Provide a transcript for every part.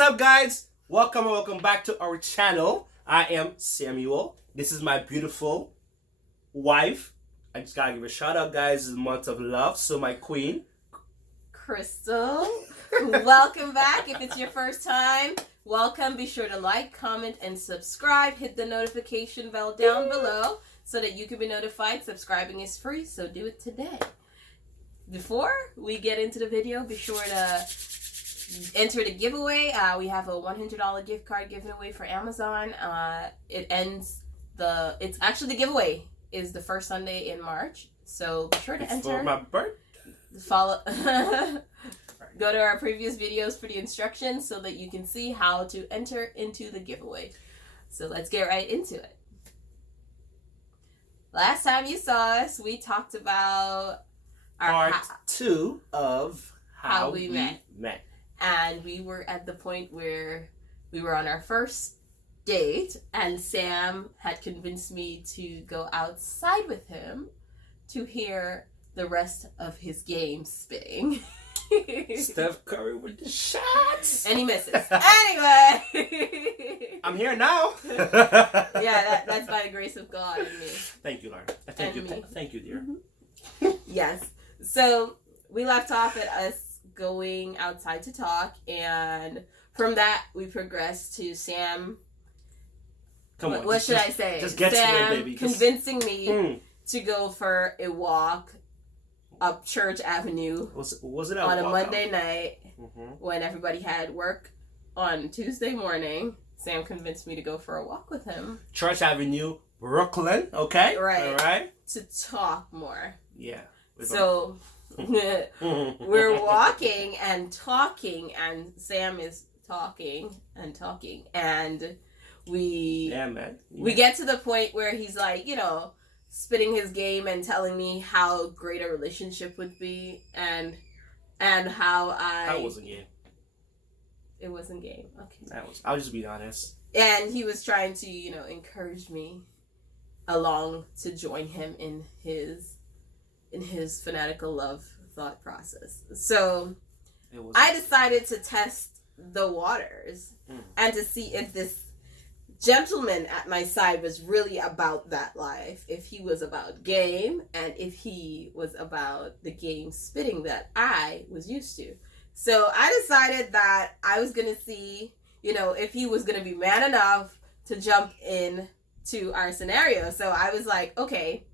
What's up, guys? Welcome back to our channel. I am Samuel. This is my beautiful wife. I just gotta give a shout out, guys. It's the month of love, so my queen, Crystal. Welcome back. If it's your first time, welcome. Be sure to like, comment, and subscribe. Hit the notification bell down below so that you can be notified. Subscribing is free, so do it today. Before we get into the video, be sure to enter the giveaway. We have a $100 gift card given away for Amazon. It's actually, the giveaway is the first Sunday in March, so be sure to enter. For my birthday. Follow. Go to our previous videos for the instructions so that you can see how to enter into the giveaway. So let's get right into it. Last time you saw us, we talked about Part 2 of How We Met. And we were at the point where we were on our first date, and Sam had convinced me to go outside with him to hear the rest of his game spitting. Steph Curry with the shots. And he misses. Anyway. I'm here now. Yeah, that's by the grace of God and me. Thank you, Lauren. Thank you, dear. Mm-hmm. Yes. So we left off at us going outside to talk, and from that we progressed to Sam. Come on. What should I say? Just get Sam to it, baby. Convincing me to go for a walk up Church Avenue. Was it on a Monday out? night when everybody had work on Tuesday morning? Sam convinced me to go for a walk with him. Church Avenue, Brooklyn. Okay. Right. All right. To talk more. Yeah. So we're walking and talking, and Sam is talking, and we get to the point where he's like, spitting his game and telling me how great a relationship would be, and how That wasn't game. It wasn't game. Okay. I'll just be honest. And he was trying to, encourage me along to join him in his fanatical love thought process. So I decided to test the waters and to see if this gentleman at my side was really about that life, if he was about game, and if he was about the game spitting that I was used to. So I decided that I was going to see, if he was going to be man enough to jump in to our scenario. So I was like, okay,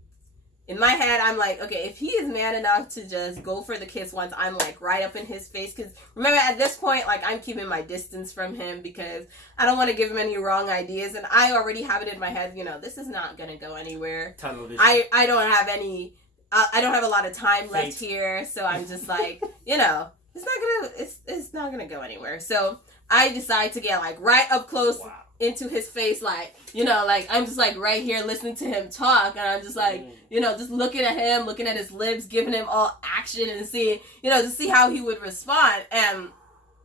in my head, I'm like, okay, if he is man enough to just go for the kiss once, I'm like right up in his face. Because remember, at this point, like, I'm keeping my distance from him because I don't want to give him any wrong ideas. And I already have it in my head, this is not going to go anywhere. Television. I don't have I don't have a lot of time left here. So I'm just like, it's not going to go anywhere. So I decide to get like right up close into his face, I'm just like right here listening to him talk, and I'm just like, just looking at him, looking at his lips, giving him all action and seeing, to see how he would respond. And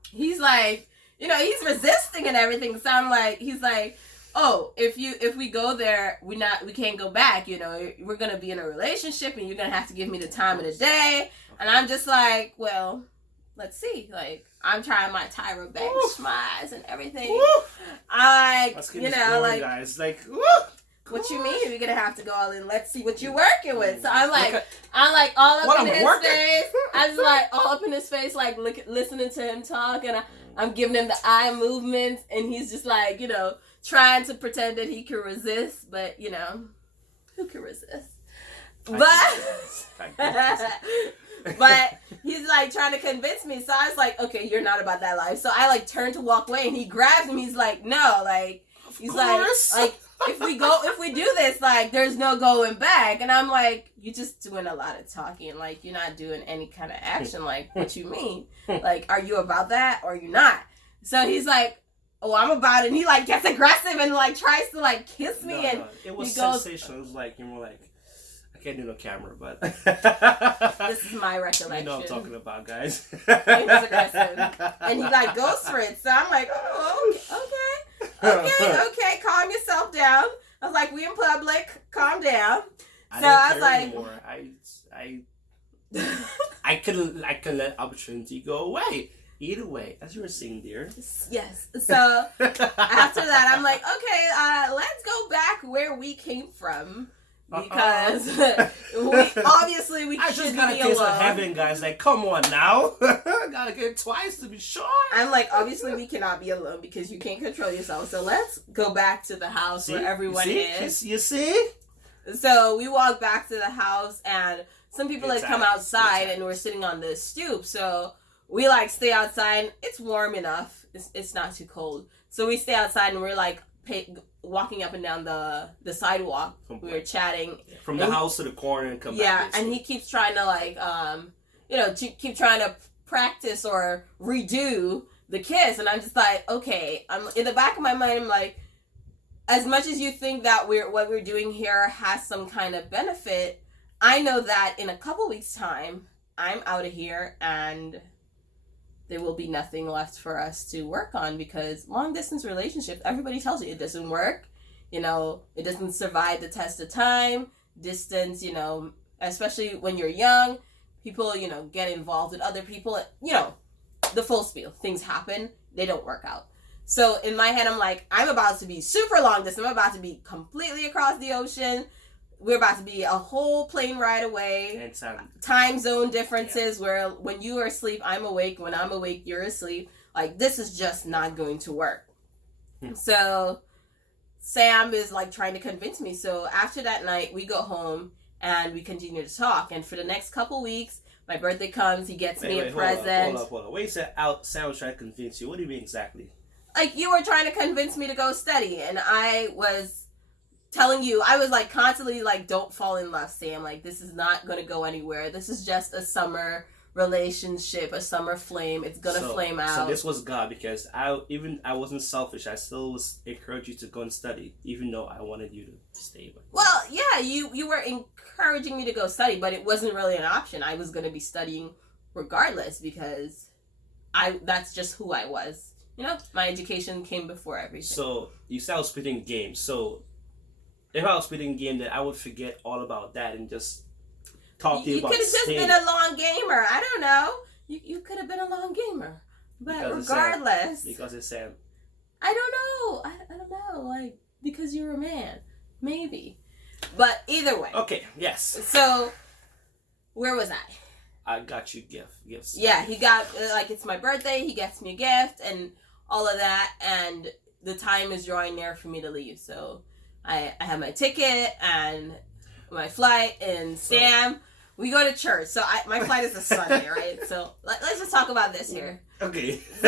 he's like, he's resisting and everything. So I'm like, he's like, oh, if we go there, we can't go back. We're gonna be in a relationship, and you're gonna have to give me the time of the day. And I'm just like, well, let's see. Like, I'm trying my Tyra Banks schmize and everything. Guys, like, what you mean? We're gonna have to go all in. Let's see what you're working with. So I'm like all up in his face. I'm just like all up in his face, like listening to him talk, and I'm giving him the eye movements, and he's just like, trying to pretend that he can resist, but who can resist? But he's like trying to convince me. So I was like, okay, you're not about that life. So I like turned to walk away, and he grabs him. He's like, no, like, he's like if we do this, like, there's no going back. And I'm like, you're just doing a lot of talking. Like, you're not doing any kind of action. Like, what you mean? Like, are you about that or you not? So he's like, oh, I'm about it. And he like gets aggressive and like tries to like kiss me. And it was sensational. It was like, I can't do no camera, but this is my recollection. You know what I'm talking about, guys. He was aggressive, and he like goes for it. So I'm like, oh, okay, calm yourself down. I was like, we in public, calm down. I was like, I could let opportunity go away. Either way, as you were saying, dear. Yes. So after that, I'm like, okay, let's go back where we came from. Because obviously we I shouldn't just got a be taste alone. of heaven, guys. Like, come on now. Gotta get it twice to be sure. I'm like, obviously we cannot be alone because you can't control yourself. So let's go back to the house where everyone is. You see? So we walk back to the house, and some people had come outside, and we're sitting on the stoop. So we like stay outside. It's warm enough. It's not too cold. So we stay outside, and we're like walking up and down the sidewalk. We were chatting from the house to the corner and come back. Yeah, and he keeps trying to like keep trying to practice or redo the kiss, and I'm just like, okay. I'm in the back of my mind, I'm like, as much as you think that what we're doing here has some kind of benefit, I know that in a couple weeks' time, I'm out of here and there will be nothing left for us to work on, because long distance relationships, everybody tells you it doesn't work. It doesn't survive the test of time. Distance, especially when you're young, people, get involved with other people, the full spiel. Things happen. They don't work out. So in my head, I'm like, I'm about to be super long distance. I'm about to be completely across the ocean. We're about to be a whole plane ride away. And time zone differences where when you are asleep, I'm awake. When I'm awake, you're asleep. Like, this is just not going to work. So Sam is like trying to convince me. So after that night, we go home and we continue to talk. And for the next couple weeks, my birthday comes. He gets me a present. Hold up. Wait, you said Sam was trying to convince you. What do you mean exactly? Like, you were trying to convince me to go study, and I was telling you, I was like constantly like, don't fall in love, Sam. Like, this is not going to go anywhere. This is just a summer relationship, a summer flame. It's going to flame out. So this was God, because I wasn't selfish. I still was encouraged you to go and study, even though I wanted you to stay. Well, yeah, you were encouraging me to go study, but it wasn't really an option. I was going to be studying regardless, because that's just who I was. My education came before everything. So you said I was spitting games. So if I was spitting game, then I would forget all about that and just talk to you about. You could have just been a long gamer. I don't know. You could have been a long gamer, but because regardless, because it's Sam. I don't know. I don't know. Like, because you're a man, maybe. But either way. Okay. Yes. So where was I? I got you gifts. Yeah, he got it's my birthday. He gets me a gift and all of that, and the time is drawing near for me to leave. So I have my ticket and my flight, and Sam, we go to church. So my flight is a Sunday, right? So let's just talk about this here. Okay. So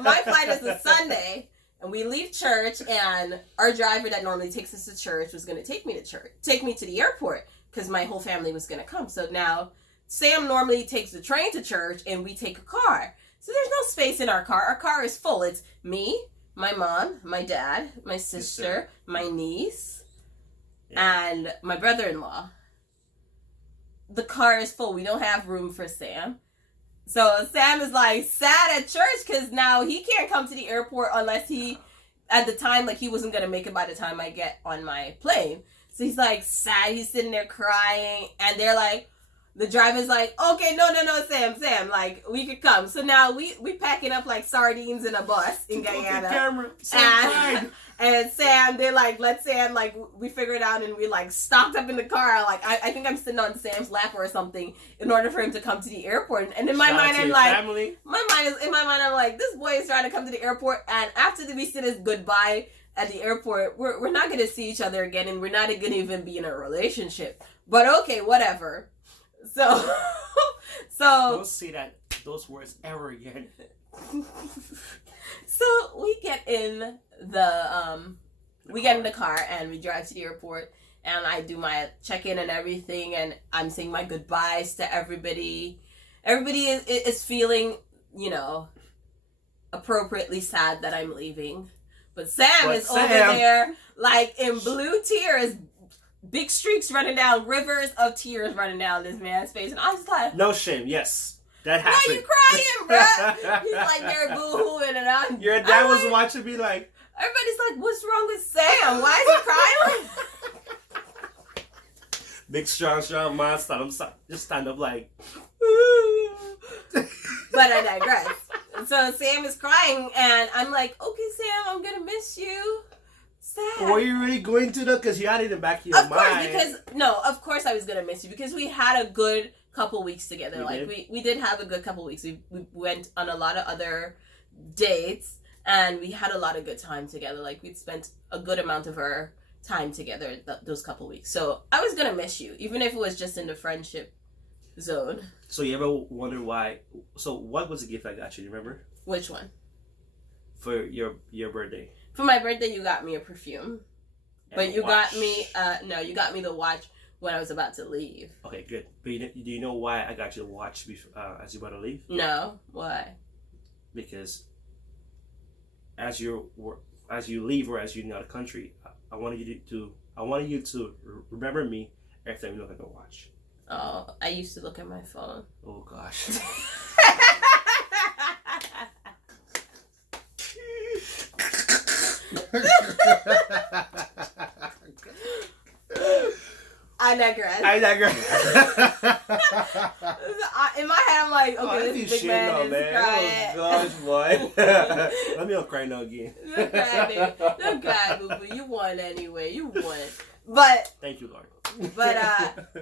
my flight is a Sunday, and we leave church, and our driver that normally takes us to church was going to take me to the airport, because my whole family was going to come. So now Sam normally takes the train to church, and we take a car. So there's no space in our car. Our car is full. It's me, my mom, my dad, my sister, my niece, and my brother-in-law. The car is full. We don't have room for Sam. So Sam is like sad at church because now he can't come to the airport unless at the time, like, he wasn't going to make it by the time I get on my plane. So he's like sad. He's sitting there crying, and they're like, the driver's like, okay, no, Sam, like, we could come. So now we packing up like sardines in a bus in Guyana. And Sam, they're like, let Sam, like, we figured it out, and we like stocked up in the car. Like, I think I'm sitting on Sam's lap or something in order for him to come to the airport. And in my mind, I'm like, I'm like, this boy is trying to come to the airport, and after we say this goodbye at the airport, we're not going to see each other again, and we're not going to even be in a relationship. But okay, whatever. So don't say those words ever again. So we get in the car, and we drive to the airport, and I do my check-in and everything, and I'm saying my goodbyes to everybody. Everybody is feeling, appropriately sad that I'm leaving. But Sam is over there, like, in blue tears, big streaks running down, rivers of tears running down this man's face. And I was like, no shame, yes. That happened. Why are you crying, bro? He's like there boo-hooing, and I'm... Your dad was watching me like... Everybody's like, what's wrong with Sam? Why is he crying? Big, strong man, just stand up like... But I digress. So Sam is crying, and I'm like, okay, Sam, I'm gonna miss you. Sad. Were you really going to though? Because you had it in the back of your mind. Of course I was gonna miss you because we had a good couple weeks together. We did have a good couple weeks. We went on a lot of other dates, and we had a lot of good time together. Like, we'd spent a good amount of our time together those couple weeks. So I was gonna miss you, even if it was just in the friendship zone. So you ever wonder why? So what was the gift I got you? Do you remember? Which one? For your birthday. For my birthday, you got me a perfume. But you got me, you got me the watch when I was about to leave. Okay, good. But do you know why I got you the watch as you about to leave? No, why? Because as you leave or as you're out of the country, I wanted you to remember me every time you look at the watch. Oh, I used to look at my phone. Oh gosh. I digress. In my head, I'm like, okay, this big man is crying. Oh gosh, boy. Let me not cry now again. Don't cry, boo-boo. You won anyway. You won. But thank you, Lord. But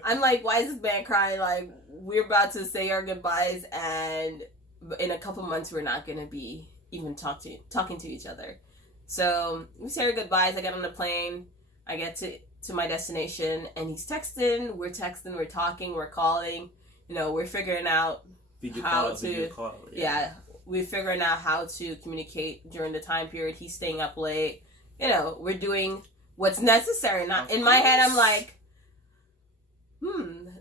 I'm like, why is this man crying? Like, we're about to say our goodbyes, and in a couple months, we're not gonna be even talking to each other. So we say our goodbyes. I get on the plane. I get to my destination, and he's texting. We're talking, we're calling. You know, we're figuring out how to. Yeah, we're figuring out how to communicate during the time period. He's staying up late. You know, we're doing what's necessary. Not in my head, I'm like,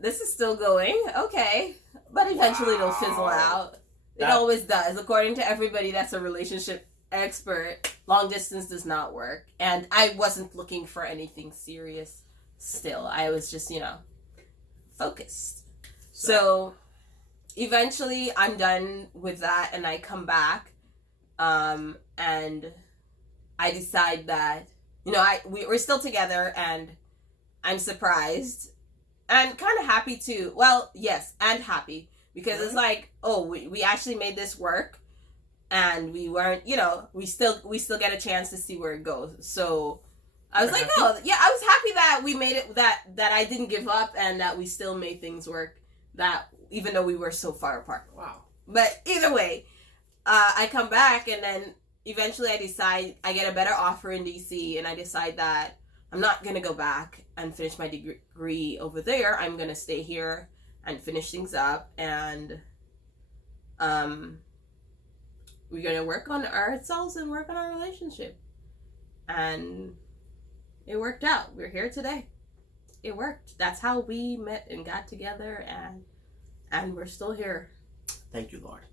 this is still going. Okay, but eventually it'll fizzle out. It always does. According to everybody that's a relationship expert, long distance does not work. And I wasn't looking for anything serious still. I was just, focused. So eventually I'm done with that, and I come back, and I decide that, we're still together, and I'm surprised and kind of happy too. Well, yes, and happy, because it's like, oh, we actually made this work. And we weren't, we still get a chance to see where it goes. So I was like, oh, yeah, I was happy that we made it, that I didn't give up, and that we still made things work, that even though we were so far apart. Wow. But either way, I come back, and then eventually I get a better offer in DC, and I decide that I'm not going to go back and finish my degree over there. I'm going to stay here and finish things up, and we're going to work on ourselves and work on our relationship. And it worked out. We're here today. It worked. That's how we met and got together, and we're still here. Thank you, Lord.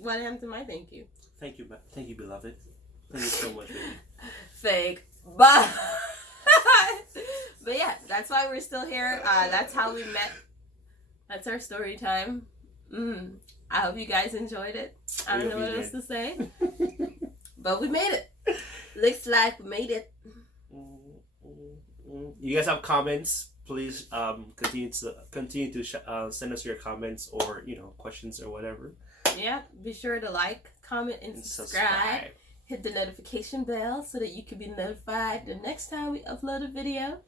What happened to my thank you? Thank you, beloved. Thank you so much, baby. Fake. But yeah, that's why we're still here. That's how we met. That's our story time. I hope you guys enjoyed it. I don't know what else to say. But we made it. Looks like we made it. You guys have comments? Please continue to send us your comments or questions or whatever. Yeah, be sure to like, comment, and subscribe. Hit the notification bell so that you can be notified the next time we upload a video.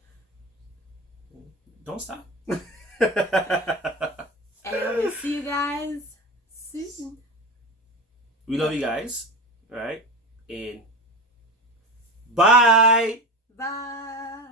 Don't stop. And we'll see you guys soon. We love you guys. All right. And bye. Bye.